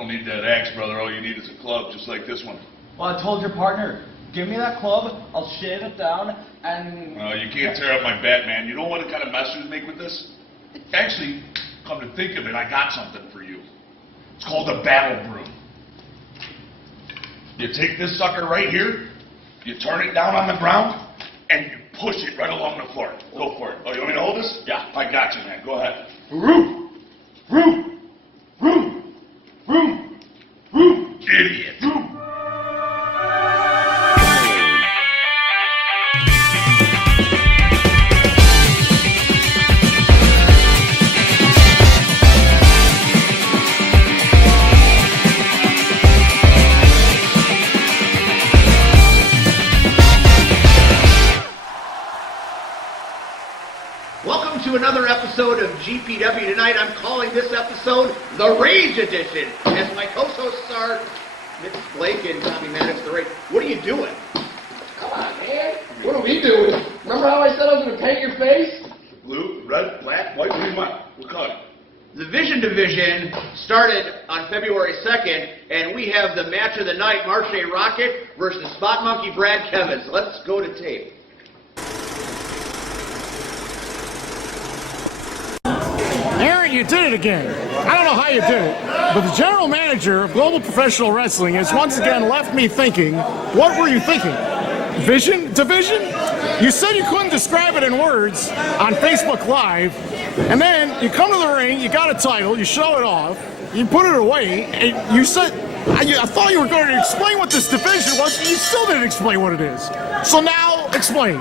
Don't need that axe, brother. All you need is a club, just like this one. Well, I told your partner, give me that club, I'll shave it down, and... You can't tear up my bat, man. You know what kind of mess you'd make with this? Actually, come to think of it, I got something for you. It's called a battle broom. You take this sucker right here, you turn it down on the ground, and you push it right along the floor. Go for it. Oh, you want me to hold this? Yeah. I got you, man. Go ahead. Vroom! Vroom! Vroom! Vroom! Vroom! Idiot! Vroom! Welcome to another episode of GPW. Tonight I'm calling this episode the Rage Edition. As my co-hosts are Mitch Blake and Tommy Maddox, the Rage. What are you doing? Come on, man. What are we doing? Remember how I said I was going to paint your face? Blue, red, black, white, what do you want? What color? The Vision Division started on February 2nd, and we have the match of the night, Marche Rocket versus Spot Monkey Brad Kevins. Let's go to tape. Aaron, you did it again. I don't know how you did it, but the general manager of Global Professional Wrestling has once again left me thinking, what were you thinking? Vision? Division? You said you couldn't describe it in words on Facebook Live, and then you come to the ring, you got a title, you show it off, you put it away, and you said, I thought you were going to explain what this division was, and you still didn't explain what it is. So now, explain.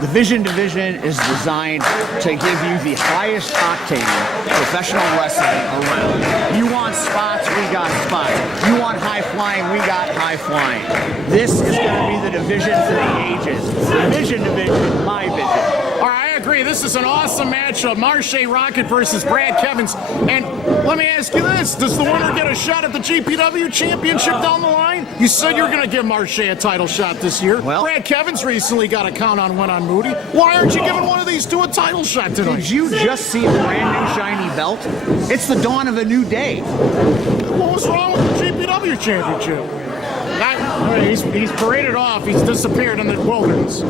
The Vision Division is designed to give you the highest octane professional wrestling around. You want spots, we got spots. You want high flying, we got high flying. This is going to be the division for the ages. The Vision Division, my vision. All right, I agree. This is an awesome matchup. Marche Rocket versus Brad Kevins. And let me ask you this. Does the winner get a shot at the GPW championship down the line? You said you were going to give Marche a title shot this year. Well, Brad Kevins recently got a count on win on Moody. Why aren't you giving one of these two a title shot tonight? Did you just see the brand new shiny belt? It's the dawn of a new day. What was wrong with the GPW championship? He's paraded off. He's disappeared in the wilderness.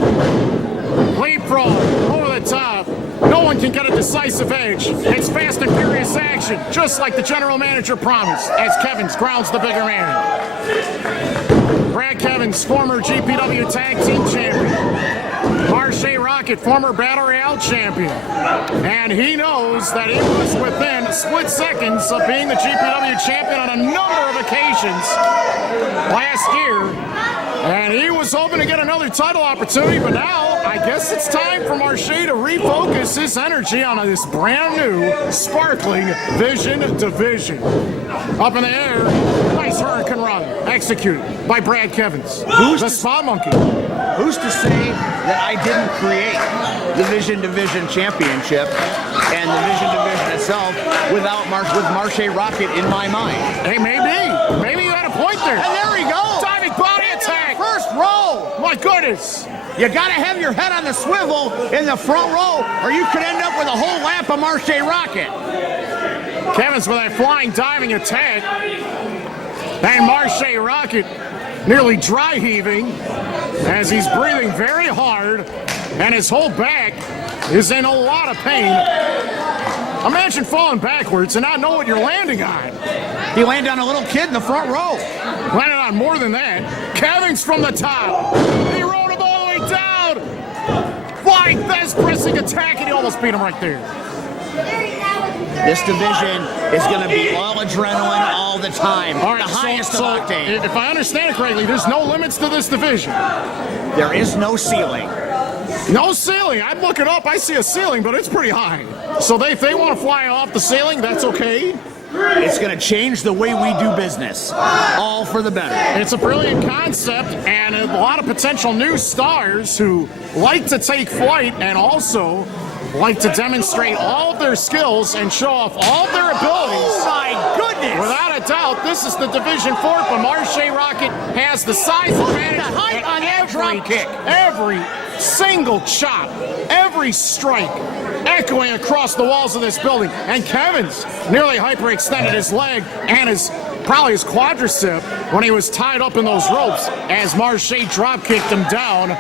Leapfrog, over the top. No one can get a decisive edge. It's fast and furious action, just like the general manager promised, as Kevins grounds the bigger man. Brad Kevins, former GPW Tag Team Champion. Marche Rocket, former Battle Royale Champion. And he knows that he was within split seconds of being the GPW Champion on a number of occasions last year. And he was hoping to get another title opportunity, but now I guess it's time for Marche to refocus his energy on this brand new, sparkling Vision Division. Up in the air, nice hurricane run, executed by Brad Kevins. Who's the Spot Monkey? Who's to say that I didn't create the Vision Division Championship and the Vision Division itself with Marche Rocket in my mind? Hey, maybe. Maybe you had a point there. And there he goes. Diving body attack. First row. My goodness. You gotta have your head on the swivel in the front row, or you could end up with a whole lap of Marche Rocket. Kevins with a flying diving attack. And Marche Rocket nearly dry heaving as he's breathing very hard, and his whole back is in a lot of pain. Imagine falling backwards and not know what you're landing on. He landed on a little kid in the front row. Landed on more than that. Kevins from the top. He rode him all the way down. Flying fast pressing attack, and he almost beat him right there. This division is going to be all adrenaline all the time. All right, the highest of octane. If I understand it correctly, there's no limits to this division. There is no ceiling. No ceiling. I'd look it up. I see a ceiling, but it's pretty high. So if they want to fly off the ceiling, that's okay. It's going to change the way we do business. All for the better. It's a brilliant concept, and a lot of potential new stars who like to take flight and also like to demonstrate all of their skills and show off all of their abilities. Oh my goodness! Without a doubt, this is the Division 4, but Marche Rocket has the size advantage. The height on that drop kick. Every single chop, every strike, echoing across the walls of this building. And Kevins nearly hyperextended his leg and his probably his quadricep, when he was tied up in those ropes as Marche drop kicked him down.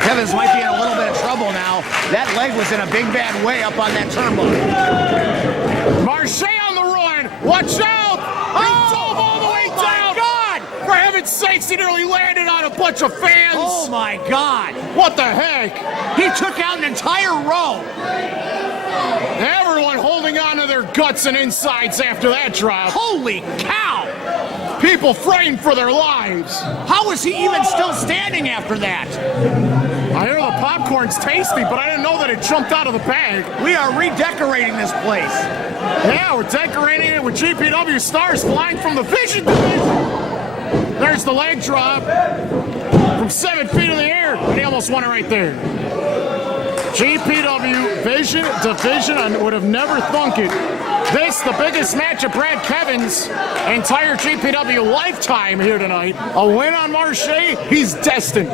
Kevins might be in a little bit of trouble now. That leg was in a big bad way up on that turnbuckle. Marche on the run. Watch out! He dove all the way down. God! For heaven's sakes, he nearly landed on a bunch of fans. Oh my God! What the heck? He took out an entire row. Everyone holding on to their guts and insides after that drop. Holy cow! People frightened for their lives. How is he even still standing after that? I hear the popcorn's tasty, but I didn't know that it jumped out of the bag. We are redecorating this place. Yeah, we're decorating it with GPW stars flying from the Vision Division. There's the leg drop from 7 feet in the air, and he almost won it right there. GPW Vision Division, I would have never thunk it. This, the biggest match of Brad Kevin's entire GPW lifetime here tonight. A win on Marche, he's destined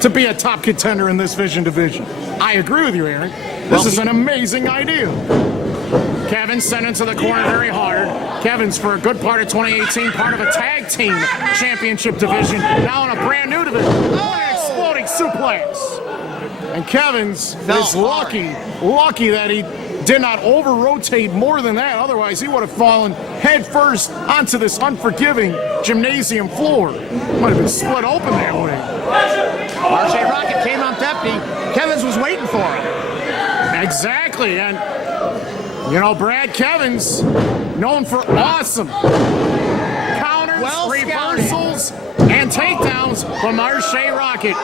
to be a top contender in this Vision Division. I agree with you, Aaron. This is an amazing idea. Kevin sent into the corner very hard. Kevin's, for a good part of 2018, part of a tag team championship division, now in a brand new division. What an exploding suplex. And Kevin's is lucky that he did not over-rotate more than that. Otherwise, he would have fallen headfirst onto this unforgiving gymnasium floor. Might have been split open that way. Marche Rocket came up empty. Kevins was waiting for him. Exactly, and you know, Brad Kevin's known for awesome counters, reversals, and takedowns from Marche Rocket.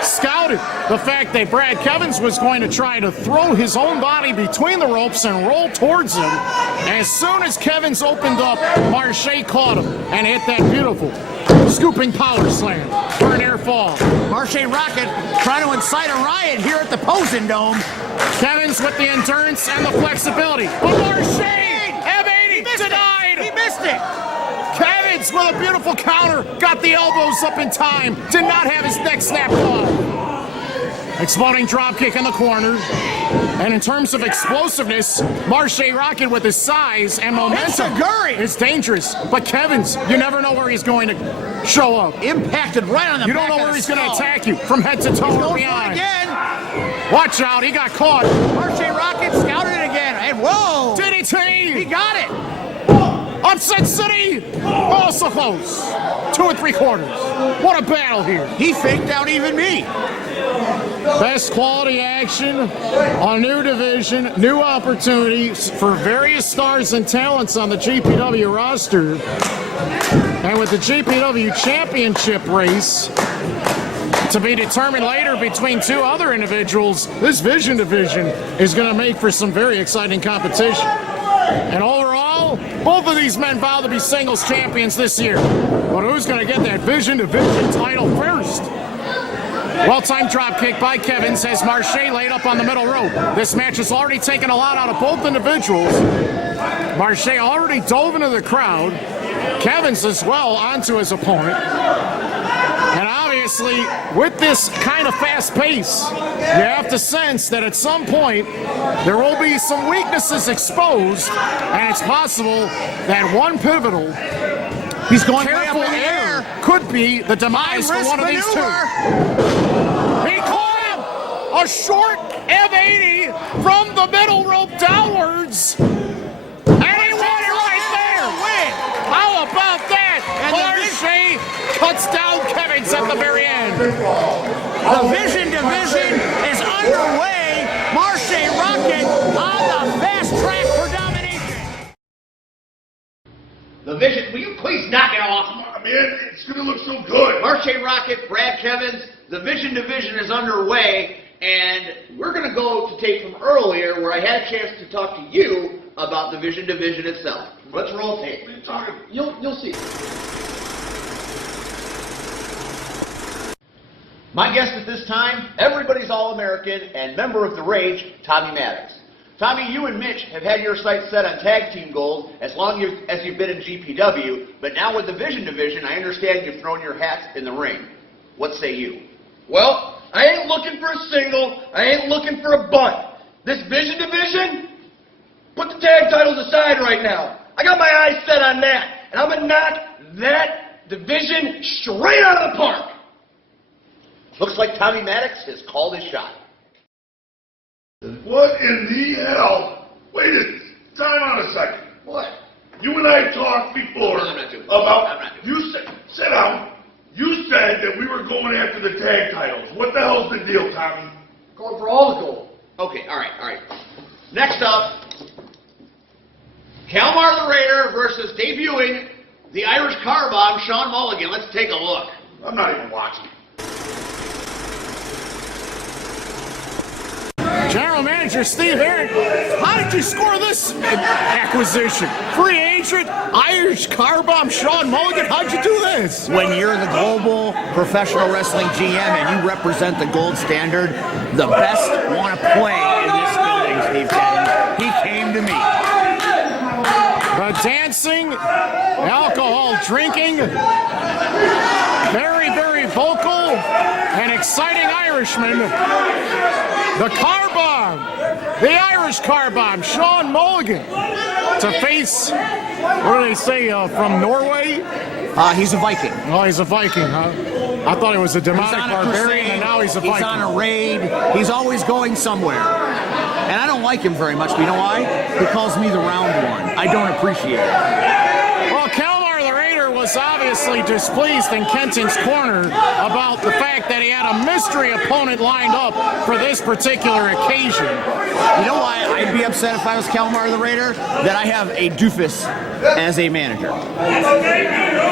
Scouted the fact that Brad Kevins was going to try to throw his own body between the ropes and roll towards him. As soon as Kevins opened up, Marche caught him and hit that beautiful scooping power slam for an air fall. Marche Rocket trying to incite a riot here at the Posen Dome. Kevins with the endurance and the flexibility. But Marche, F80, denied. He missed it. Kevins with a beautiful counter, got the elbows up in time, did not have his neck snapped off. Exploding dropkick in the corner. And in terms of explosiveness, Marche Rocket with his size and momentum is dangerous. But Kevins, you never know where he's going to show up. Impacted right on the You back don't know of where the he's going to skull. attack you from head to toe He's or going for it beyond. again. Watch out, he got caught. Marche Rocket scouted it again. And whoa! DDT! He got it. Upset City! Oh, so close. 2 3/4. What a battle here. He faked out even me. Best quality action, a new division, new opportunities for various stars and talents on the GPW roster. And with the GPW championship race to be determined later between 2 other individuals, this Vision division is going to make for some very exciting competition. And overall, both of these men vow to be singles champions this year. But who's going to get that Vision division title first? Well-timed drop kick by Kevins has Marche laid up on the middle rope. This match has already taken a lot out of both individuals. Marche already dove into the crowd. Kevins as well onto his opponent. And obviously, with this kind of fast pace, you have to sense that at some point there will be some weaknesses exposed, and it's possible that one pivotal, He's going careful way up in the error air. could be the demise for one of these two. He caught him! A short F80 from the middle rope downwards. And he won it right there! How about that? Marche cuts down Kevins at the very end. The Vision division is underway. Marche Rocket on the fast track for domination. The Vision, will you please knock it off? Man, it's going to look so good. Marche Rocket, Brad Kevins, the Vision division is underway, and we're going to go to tape from earlier where I had a chance to talk to you about the Vision division itself. Let's roll tape. What are you talking? You'll see. My guest at this time, everybody's All-American and member of the Rage, Tommy Maddox. Tommy, you and Mitch have had your sights set on tag team goals as long as you've been in GPW, but now with the Vision division, I understand you've thrown your hats in the ring. What say you? Well, I ain't looking for a single. I ain't looking for a bunt. This Vision division, put the tag titles aside right now. I got my eyes set on that. and I'm going to knock that division straight out of the park. Looks like Tommy Maddox has called his shot. What in the hell? Wait time out a second. What? You and I talked before I'm not doing it. about, I'm not doing you said, sit down. You said that we were going after the tag titles. What the hell's the deal, Tommy? Going for all the gold. Okay, all right. Next up, Kalmar the Raider versus debuting the Irish car bomb, Sean Mulligan. Let's take a look. I'm not even watching. General Manager Steve Aaron, how did you score this acquisition? Free agent, Irish car bomb, Sean Mulligan, how'd you do this? When you're the global professional wrestling GM and you represent the gold standard, the best want to play in this building, Steve Kenny. He came to me. The dancing, alcohol drinking, very, very vocal and exciting Irishman. The car bomb, the Irish car bomb, Sean Mulligan, to face, what do they say, from Norway? He's a Viking. Oh, he's a Viking, huh? I thought he was a demonic He's on a barbarian, crusade. and now he's a Viking. He's on a raid. He's always going somewhere. And I don't like him very much, but you know why? He calls me the round one. I don't appreciate it. Well, Kalmar the Raider was obviously displeased in Kenton's corner about the fact that he had a mystery opponent lined up for this particular occasion. You know why I'd be upset if I was Kalmar the Raider? That I have a doofus as a manager.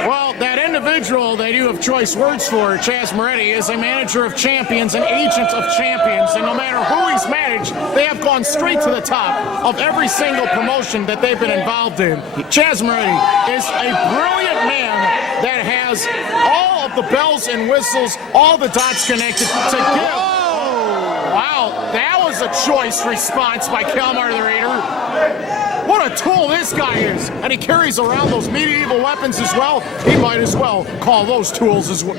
Well, that individual that you have choice words for, Chaz Moretti, is a manager of champions, an agent of champions, and no matter who he's managed, they have gone straight to the top of every single promotion that they've been involved in. Chaz Moretti is a brilliant man that has all of the bells and whistles, all the dots connected to give. Wow, that was a choice response by Kalmar the Raider. What a tool this guy is. And he carries around those medieval weapons as well. He might as well call those tools as well.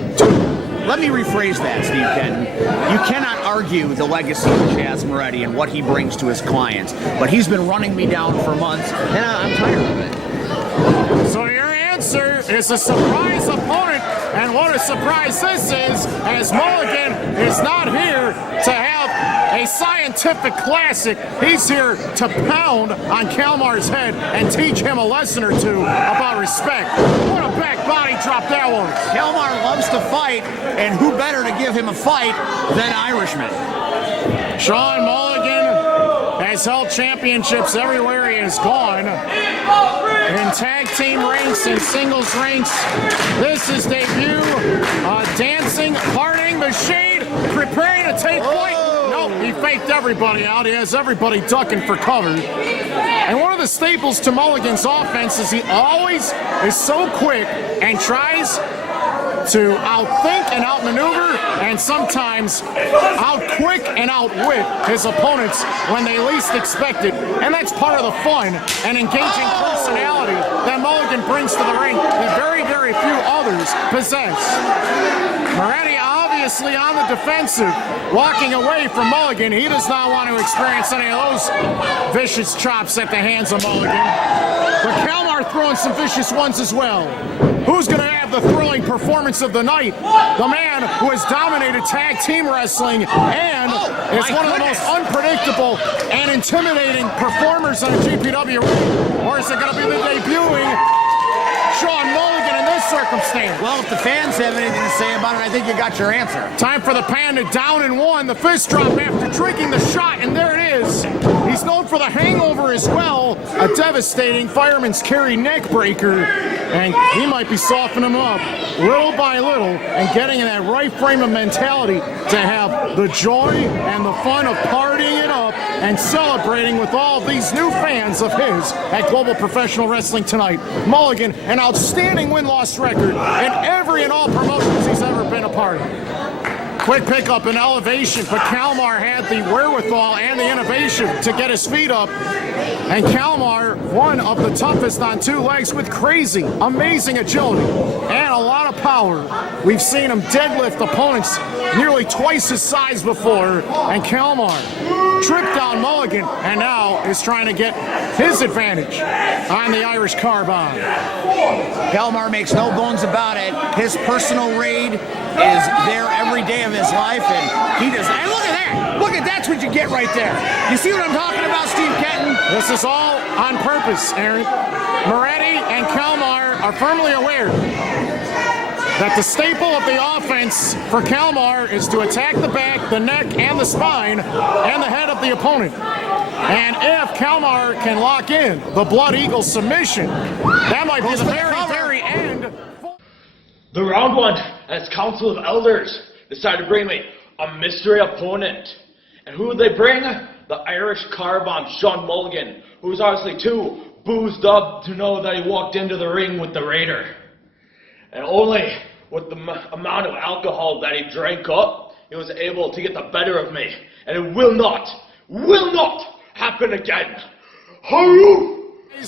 Let me rephrase that, Steve Kenton. You cannot argue the legacy of Chaz Moretti and what he brings to his clients, but he's been running me down for months, and I'm tired of it. So your answer is a surprise opponent, and what a surprise this is, as Mulligan is not here to have a scientific classic. He's here to pound on Kalmar's head and teach him a lesson or two about respect. What a back body drop that was. Kalmar loves to fight, and who better to give him a fight than Irishman? Sean Mulligan has held championships everywhere he has gone. In tag team ranks and singles ranks, this is debut. Dancing, parting the shade, preparing to take point. Nope, he faked everybody out. He has everybody ducking for cover. And one of the staples to Mulligan's offense is he always is so quick and tries to outthink and outmaneuver and sometimes outquick and outwit his opponents when they least expect it. And that's part of the fun and engaging personality that Mulligan brings to the ring that very, very few others possess. Moretti obviously on the defensive, walking away from Mulligan. He does not want to experience any of those vicious chops at the hands of Mulligan. But Kalmar throwing some vicious ones as well. Who's going to have the thrilling performance of the night? The man who has dominated tag team wrestling and is one of the most unpredictable and intimidating performers in a GPW ring. Or is it going to be the debuting Sean Mulligan in this circumstance? Well, if the fans have anything to say about it, I think you got your answer. Time for the Panda down and one. The fist drop after drinking the shot, and there it is. He's known for the hangover as well. A devastating fireman's carry neck breaker. And he might be softening him up little by little and getting in that right frame of mentality to have the joy and the fun of partying it up and celebrating with all these new fans of his at Global Professional Wrestling tonight. Mulligan, an outstanding win-loss record in every and all promotions he's ever been a part of. Quick pickup and elevation, but Kalmar had the wherewithal and the innovation to get his feet up. And Kalmar, one of the toughest on two legs with crazy, amazing agility and a lot of power. We've seen him deadlift opponents nearly twice his size before. And Kalmar tripped down Mulligan and now is trying to get his advantage on the Irish car bomb. Kalmar makes no bones about it. His personal raid is there every day of his life, and he does. And look at that! Look at that's what you get right there. You see what I'm talking about, Steve Kenton? This is all on purpose, Aaron. Moretti and Kalmar are firmly aware that the staple of the offense for Kalmar is to attack the back, the neck, and the spine, and the head of the opponent. And if Kalmar can lock in the Blood Eagle submission, that might be the very end. The round one, as Council of Elders decided to bring me a mystery opponent. And who would they bring? The Irish car bomb, Sean Mulligan, who's obviously too boozed up to know that he walked into the ring with the Raider. And only with the amount of alcohol that he drank up, he was able to get the better of me. And it will not happen again.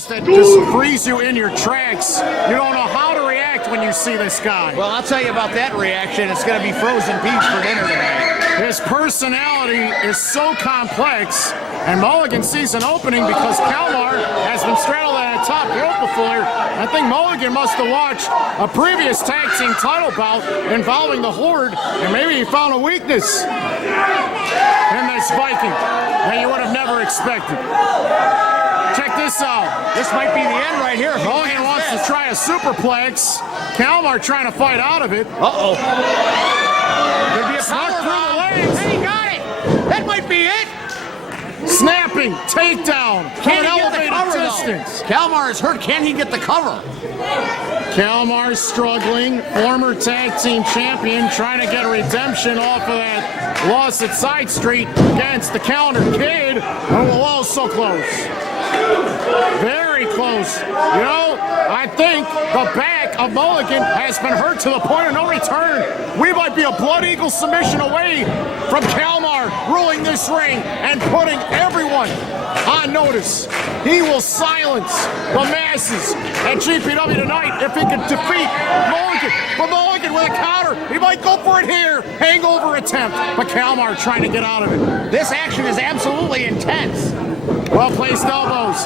That just freeze you in your tracks. You don't know how to react when you see this guy. Well, I'll tell you about that reaction. It's going to be frozen peas for dinner tonight. His personality is so complex, and Mulligan sees an opening because Kalmar has been straddled at a top rope before. I think Mulligan must have watched a previous tag team title bout involving the Horde, and maybe he found a weakness in this Viking that you would have never expected. Check this out. This might be the end right here. Mulligan wants to try a superplex. Kalmar trying to fight out of it. Uh-oh. Could be a Snuck power through the bomb. legs. Hey, he got it. That might be it. Snapping, takedown, Can from he an get the elevated cover, distance. though? Kalmar is hurt. Can he get the cover? Kalmar struggling, former tag team champion, trying to get redemption off of that loss at Side Street against the Calendar Kid. Oh, so close. Very close. You know, I think the back of Mulligan has been hurt to the point of no return. We might be a Blood Eagle submission away from Kalmar ruling this ring and putting everyone on notice. He will silence the masses at GPW tonight if he can defeat Mulligan. But Mulligan with a counter, he might go for it here. Hangover attempt, but Kalmar trying to get out of it. This action is absolutely intense. Well-placed elbows.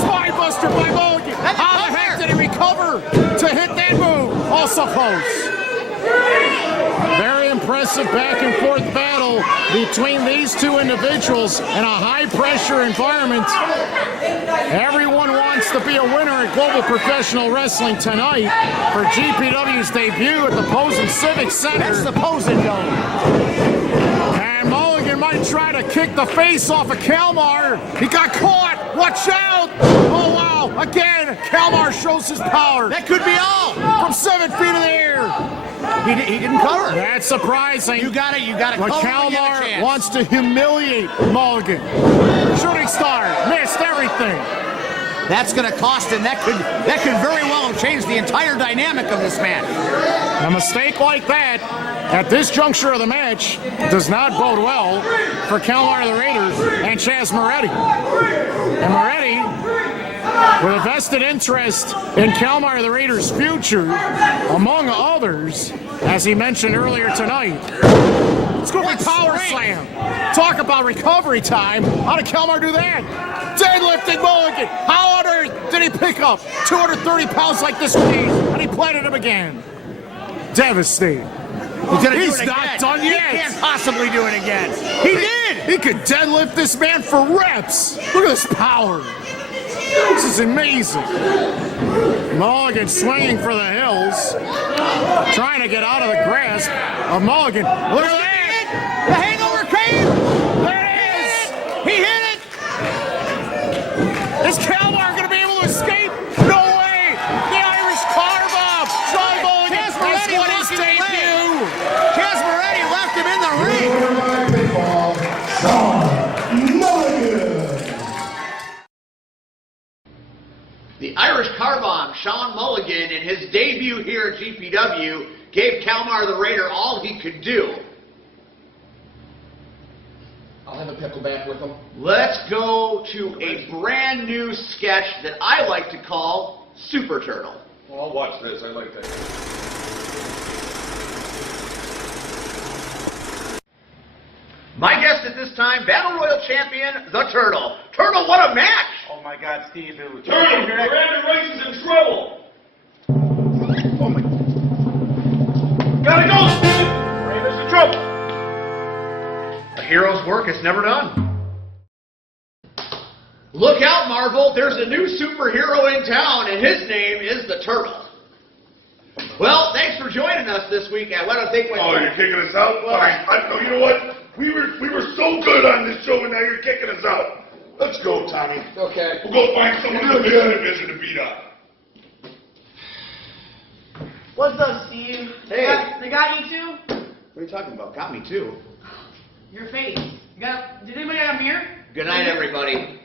Spine buster by Mulligan. How the heck did he recover to hit that move? Also close. Very impressive back and forth battle between these two individuals in a high-pressure environment. Everyone wants to be a winner at Global Professional Wrestling tonight for GPW's debut at the Posen Civic Center. That's the Posen Dome. And Mulligan might try to kick the face off of Kalmar. He got caught. Watch out. Oh, wow. Again, Kalmar shows his power. That could be all. From 7 feet in the air. He didn't cover. That's surprising. You got it. But Kalmar wants to humiliate Mulligan. Shooting star. Missed everything. That's going to cost him. That could very well have changed the entire dynamic of this match. A mistake like that at this juncture of the match does not bode well for Kalmar the Raiders and Chaz Moretti. And Moretti, with a vested interest in Kalmar the Raiders' future, among others, as he mentioned earlier tonight. Scooping power slam. Talk about recovery time. How did Kalmar do that? Deadlifting Mulligan. How on earth did he pick up 230 pounds like this week? And he planted him again. Devastating. He's not done yet. He can't possibly do it again. He did. He could deadlift this man for reps. Look at this power. This is amazing. Mulligan swinging for the hills. Trying to get out of the grasp of Mulligan. Look at that. The hangover came. There it is. He hit it. Is Kalmar going to be able to escape? No way. The Irish car bomb. Sean Mulligan has won his debut. Chaz Moretti left him in the ring. The Irish car bomb, Sean Mulligan, in his debut here at GPW, gave Kalmar the Raider all he could do. I'll have a pickleback with him. Let's go to a brand new sketch that I like to call Super Turtle. Well, I'll watch this. I like that. My guest at this time, Battle Royal Champion, the Turtle. Turtle, what a match! Oh my God, Steve, it was Turtle, Miranda Rice is in trouble. trouble. Brave is the trouble. A hero's work is never done. Look out, Marvel. There's a new superhero in town, and his name is the Turtle. Well, thanks for joining us this week at What I Think Went Oh, Wrong. you're kicking us out? Fine. You know what? We were so good on this show, and now you're kicking us out. Let's go, Tommy. Okay. We'll go find someone in the division to beat up. What's up, Steve? Hey. They got you too? What are you talking about? Got me too. Your face. Did anybody have a mirror? Good night, everybody.